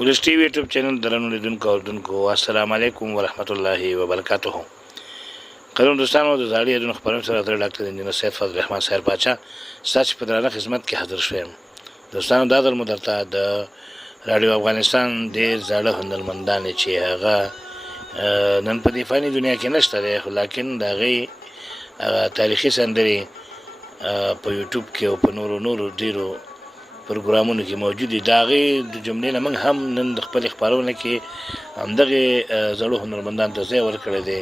ولس ټي وي یوټیوب چینل درنو لیدونکو اوریدونکو السلام علیکم ورحمت الله وبرکاته. قدرمن دوستانو، د زاړه یادونو خپرونې سره د ډاکټر انجینر سید فضل الرحمن سیر پاچا ستاسو په درانه خدمت کې حاضر شوم. دوستانو، دا ځل مو درته د راډیو افغانستان ډېر زاړه هنرمندان چې هغه نن په دې فاني دنیا کې نشته دی، خو لیکن د هغې تاریخي سندرې په یوټیوب کې او په نورو ډېرو پروګرامونو کې موجود دي. د هغې د جملې نه موږ هم نن د خپلې خپرونه کې همدغې زړو هنرمندانو ته ځای ورکړی دی.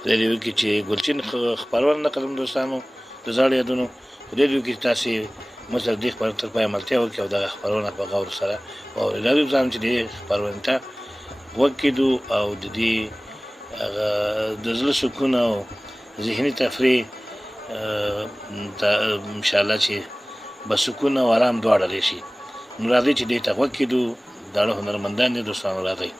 خدای دې وکړي چې ګلچین خپرونه ده قدرمن دوستانو د زاړو یادونو، خدای دې وکړي چې تاسې موږ سره دې خپرونې تر پایه ملتیا وکړي او دغه خپرونه په غور سره واورئ. دا دوستانو چې دې خپرونې ته غوږ کېږدو او د دې د زړه سکون او ذهني تفریح انشاءالله چې به سکون او آرام دواړه راشي. نو راځئ چې دې ته غوږ کېږدو. زاړه هنرمندان دي دوستانو، راځئ.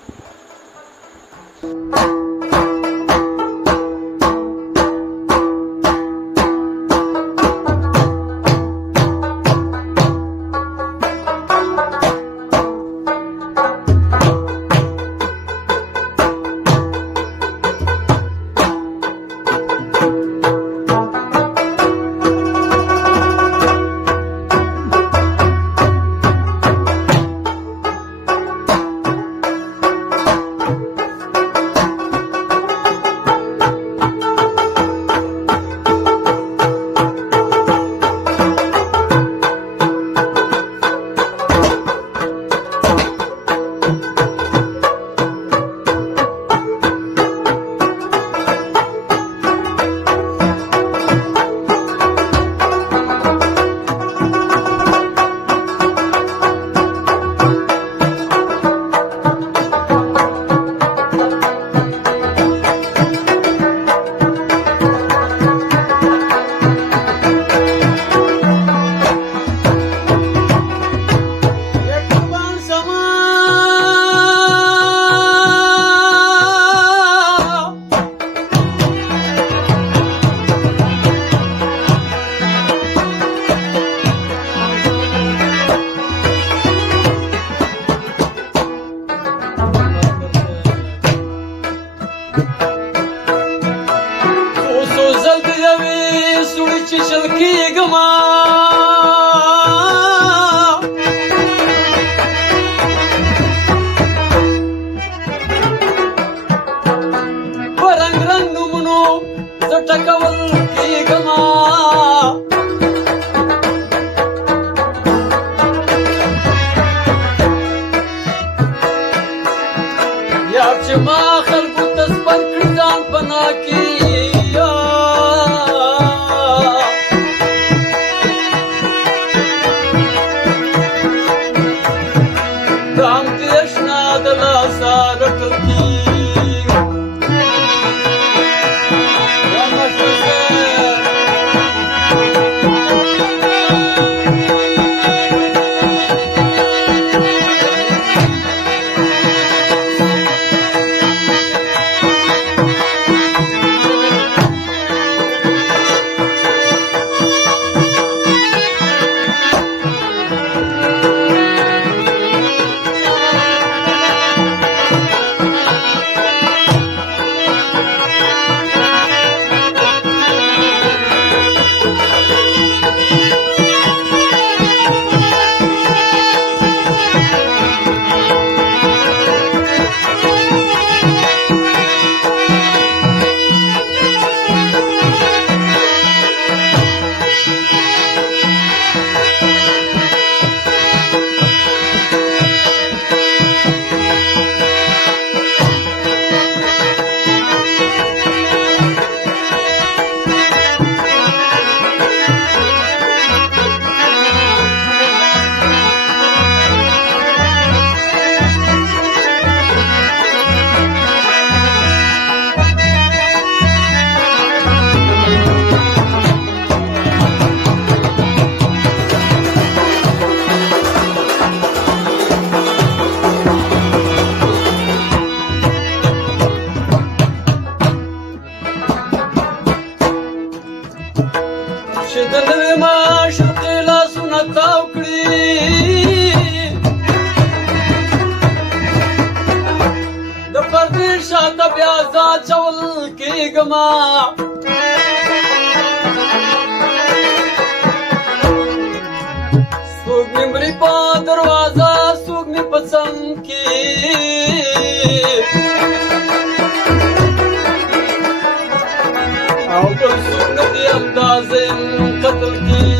واچول کېږما څوک مې مري په دروازه څوک مې په څنګ کې او بل څوک نه دي اندازې قتل کې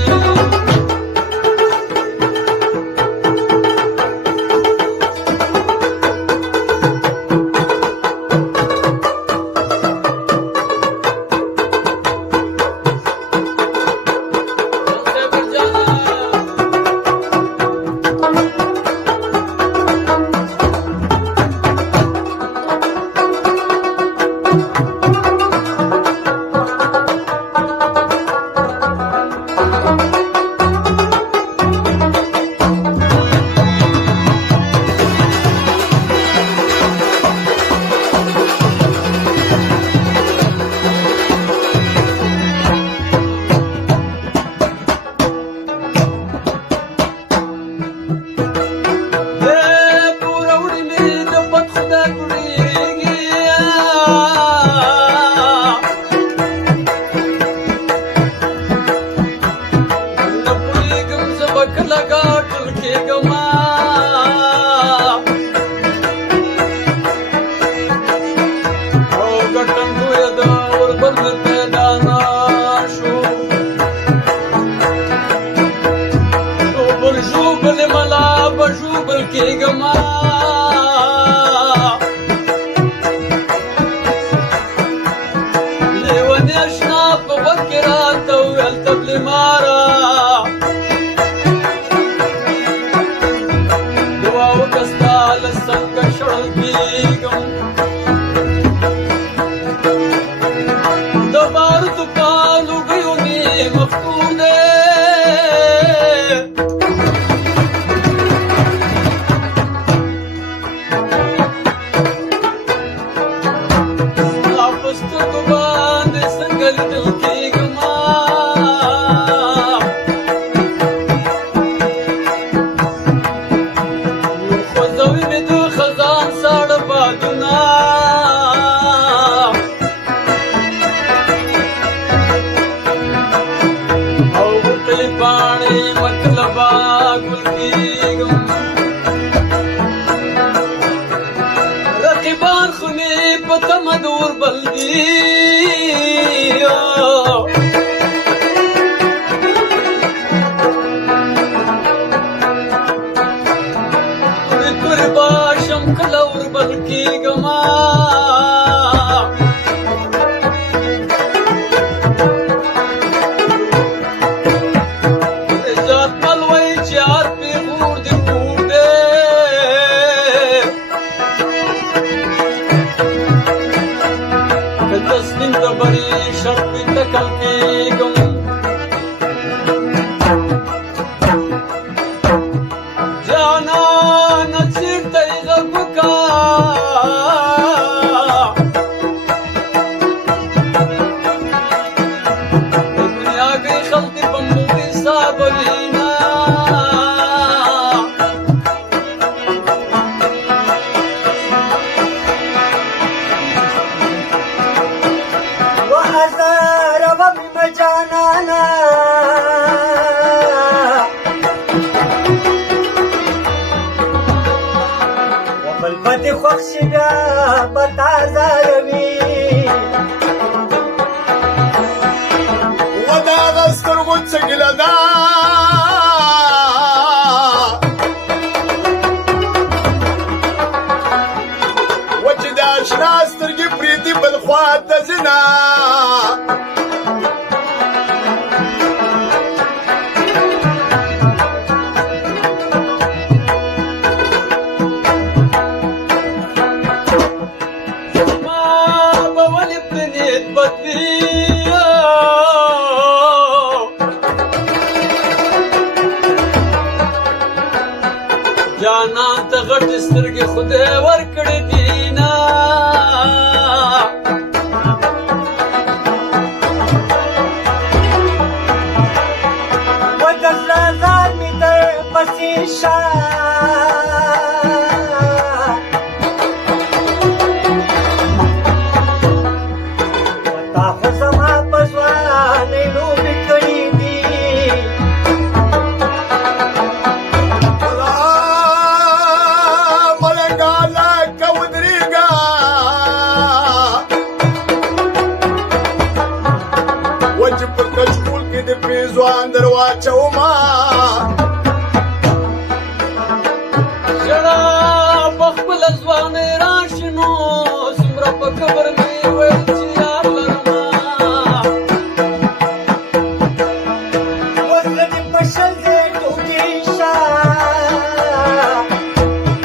ورځې ټوټې شه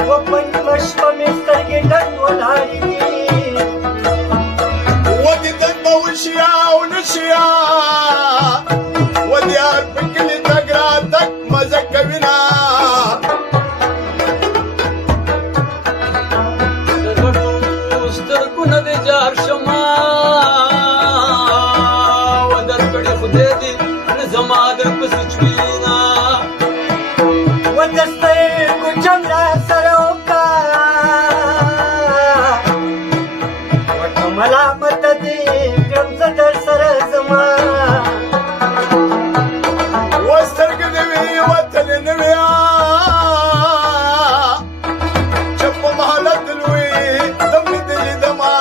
وه په نیمه شپه مې سترګې ډنډ ولاړې دي ودې تګ به وشي او نه شي ودې هر په کلي تګ راتګ مزه کوینه د غټو سترګو نه دې جار شمه و درکړې خدای دې نه زما درپسې چوینه وه د سترګو جم راسره وکړه وټه ملامته دې کړم زه در سره زما وسترګې دې وي وتلې نه وي چې په محله تلوي دم لیدلې دما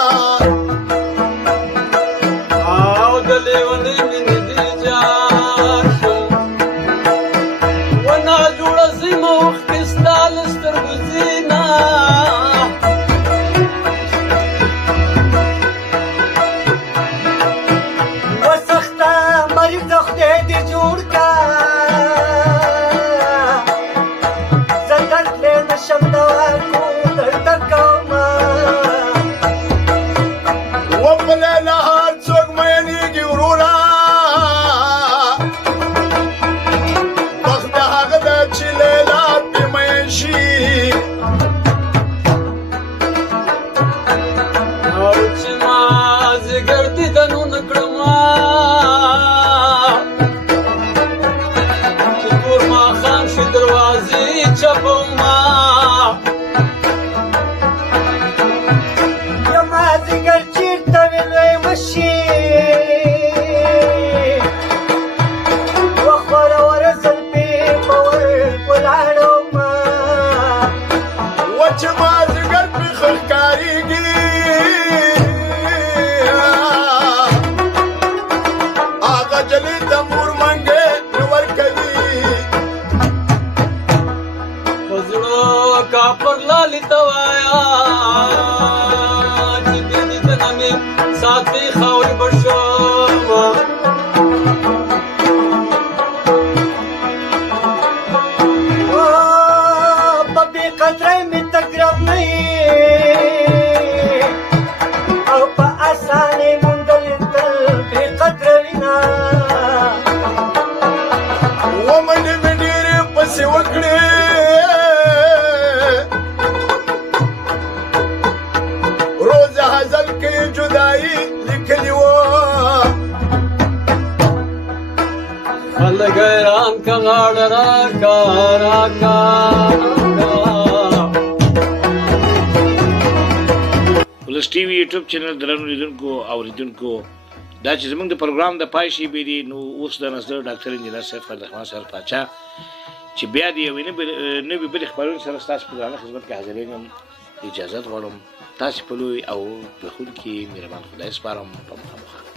او د لیونۍ مینې دې جار شم و ناجوړه سیمه اوښکې ستا له سترګو ځینه وه سخته مریضه خدای دې جوړ کا زه درتلی نشم دوا کو درته کومه وپه لیلا هر څوک مینېږي وروره بخت د هغه ده چې لیلا پې مین شي او چې ما زیګر دیدنونه کړمه چې تور ماښام شي دروازې چپومه یا مازدیګر چېرته وې لوی مشي وخت ورور زلفې په ور ولاړمه و چې مازدیګر پې ښه ښکارېږي هغه جلۍ ته مور منګې نه ورکوي په زړه کاپر لالي ته وایه چې دې دیدنه مې ساتې خاورې به شمه په بې قدرۍ مې ته ګرم نه یې او په اسانۍ موندل تل بې قدره وینه و منډې مې ډېرې پسې وکړې روز هزل کې جدایي لیکلې وه خلک حیران که غاړه راکا راکا ولس ټي وي یوټیوب چینل درنو لیدونکو او اوریدونکو دا چې زموږ د پروګرام د پای شیبې دي نو اوس د نظر ډاکټر انجینر سید فضلرحمان صاحب پاچا چې بیا د یوې نوې بلې خپرونې سره ستاسو په درانه خدمت کې حاضرېږم اجازت غواړم تاسې په لوی او بخونکي مهربان خدای سپارم په مخامخ